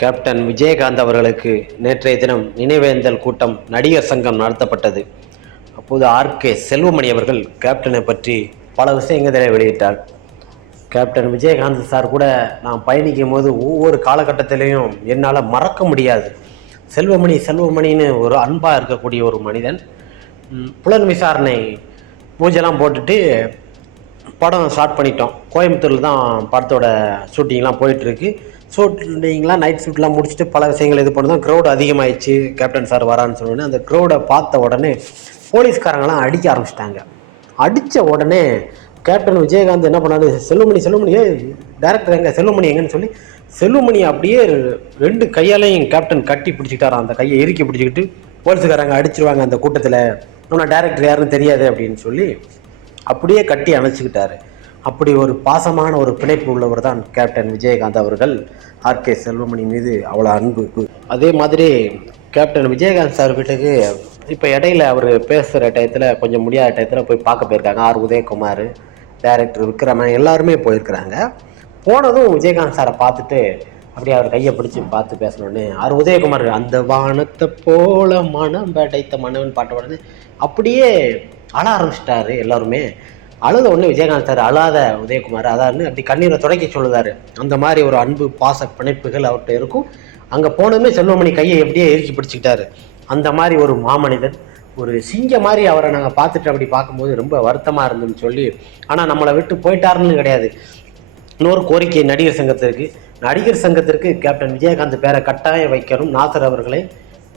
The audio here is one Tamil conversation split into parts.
கேப்டன் விஜயகாந்த் அவர்களுக்கு நேற்றைய தினம் நினைவேந்தல் கூட்டம் நடிகர் சங்கம் நடத்தப்பட்டது. அப்போது ஆர்கே செல்வமணி அவர்கள் கேப்டனை பற்றி பல விஷயங்களை வெளியிட்டார். கேப்டன் விஜயகாந்த் சார் கூட நான் பயணிக்கும் போது ஒவ்வொரு காலகட்டத்திலையும் என்னால் மறக்க முடியாது. செல்வமணி செல்வமணின்னு ஒரு அன்பாக இருக்கக்கூடிய ஒரு மனிதன். புலன் விசாரணை பூஜைலாம் போட்டுட்டு படம் ஸ்டார்ட் பண்ணிட்டோம். கோயம்புத்தூரில் தான் படத்தோட ஷூட்டிங்லாம் போயிட்டுருக்கு ஷூட்டிங்லாம் நைட் ஷூட்லாம் முடிச்சுட்டு பல விஷயங்கள் இது பண்ணதான் க்ரௌட் அதிகமாயிடுச்சு. கேப்டன் சார் வரான்னு சொன்னோடனே அந்த க்ரௌடை பார்த்த உடனே போலீஸ்காரங்களாம் அடிக்க ஆரம்பிச்சிட்டாங்க. அடித்த உடனே கேப்டன் விஜயகாந்த் என்ன பண்ணாரு? செல்வமணி செல்வமணி டேரக்டர் எங்கே? செல்வமணி எங்கன்னு சொல்லி செல்வமணி அப்படியே ரெண்டு கையாலையும் கேப்டன் கட்டி பிடிச்சிக்கிட்டாராம். அந்த கையை இறுக்கி பிடிச்சிக்கிட்டு போலீஸ்காரங்க அடிச்சிருவாங்க அந்த கூட்டத்தில். ஆனால் டேரக்டர் யாருன்னு தெரியாது அப்படின்னு சொல்லி அப்படியே கட்டி அணைச்சிக்கிட்டாரு. அப்படி ஒரு பாசமான ஒரு பிணைப்பு உள்ளவர் தான் கேப்டன் விஜயகாந்த் அவர்கள். ஆர்கே செல்வமணி மீது அவ்வளோ அன்பு. அதே மாதிரி கேப்டன் விஜயகாந்த் சார் வீட்டுக்கு இப்போ இடையில அவர் பேசுகிற டயத்தில் கொஞ்சம் முடியாத டயத்தில் போய் பார்க்க போயிருக்காங்க. ஆர். உதயகுமார் டைரக்டர் விக்ரமன் எல்லாருமே போயிருக்கிறாங்க. போனதும் விஜயகாந்த் சாரை பார்த்துட்டு அப்படியே அவர் கையை பிடிச்சி பார்த்து பேசணுன்னு ஆர். உதயகுமார் அந்த வானத்தை போல மனம் படைத்த மன்னவன் பாட்ட உடனே அப்படியே அழ ஆரம்பிச்சிட்டாரு எல்லாருமே. அழுத ஒன்று விஜயகாந்த் சார் அழாத உதயகுமார் அதான்னு அப்படி கண்ணீரை துடைக்க சொல்லுதாரு. அந்த மாதிரி ஒரு அன்பு பாச பிணைப்புகள் அவர்கிட்ட இருக்கும். அங்கே போனதுமே செல்வமணி கையை எப்படியே இறுக்கி பிடிச்சிக்கிட்டாரு. அந்த மாதிரி ஒரு மாமனிதன் ஒரு சிங்க மாதிரி அவரை நாங்கள் பார்த்துட்டு அப்படி பார்க்கும்போது ரொம்ப வருத்தமாக இருந்துன்னு சொல்லி ஆனால் நம்மளை விட்டு போயிட்டாருன்னு கிடையாது. இன்னொரு கோரிக்கை நடிகர் சங்கத்திற்கு நடிகர் சங்கத்திற்கு கேப்டன் விஜயகாந்த் பேரை கட்டாயம் வைக்கணும். நாசர் அவர்களை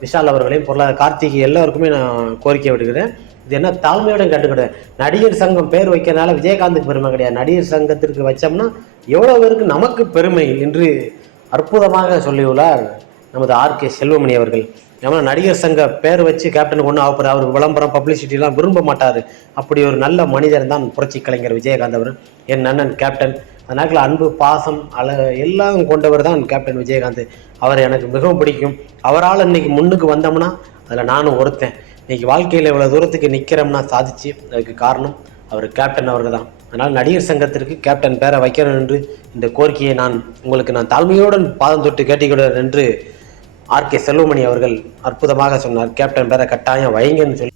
விஷால் அவர்களையும் பொருளாதார கார்த்திகை எல்லாருக்குமே நான் கோரிக்கை விடுகிறேன். இது என்ன தாழ்மையோட கேட்டுக்கிட்டேன் நடிகர் சங்கம் பேர் வைக்கிறதுனால விஜயகாந்துக்கு பெருமை கிடையாது. நடிகர் சங்கத்திற்கு வச்சோம்னா எவ்வளோ பேருக்கு நமக்கு பெருமை என்று அற்புதமாக சொல்லியுள்ளார் நமது ஆர்கே செல்வமணி அவர்கள். ஏன்னா நடிகர் சங்க பேர் வச்சு கேப்டன் கொண்டு ஆகப்போற அவர் விளம்பரம் பப்ளிசிட்டிலாம் விரும்ப மாட்டார். அப்படி ஒரு நல்ல மனிதர் தான் புரட்சி கலைஞர் விஜயகாந்த் அவர் என் அண்ணன் கேப்டன் அதனால அன்பு பாசம் அழ எல்லாம் கொண்டவர் தான் கேப்டன் விஜயகாந்த். அவர் எனக்கு மிகவும் பிடிக்கும். அவரால் இன்னைக்கு முன்னுக்கு வந்தோம்னா அதில் நானும் ஒருத்தன். இன்னைக்கு வாழ்க்கையில் இவ்வளோ தூரத்துக்கு நிற்கிறோம்னா சாதிச்சு அதுக்கு காரணம் அவர் கேப்டன் அவர்கள் தான் அதனால் நடிகர் சங்கத்திற்கு கேப்டன் பேரை வைக்கிறேன் என்று இந்த கோரிக்கையை நான் உங்களுக்கு நான் தாழ்மையுடன் பாதம் தொட்டு கேட்டுக்கிறேன் என்று ஆர் கே செல்வமணி அவர்கள் அற்புதமாக சொன்னார். கேப்டன் பேரை கட்டாயம் வைங்கன்னு சொல்லி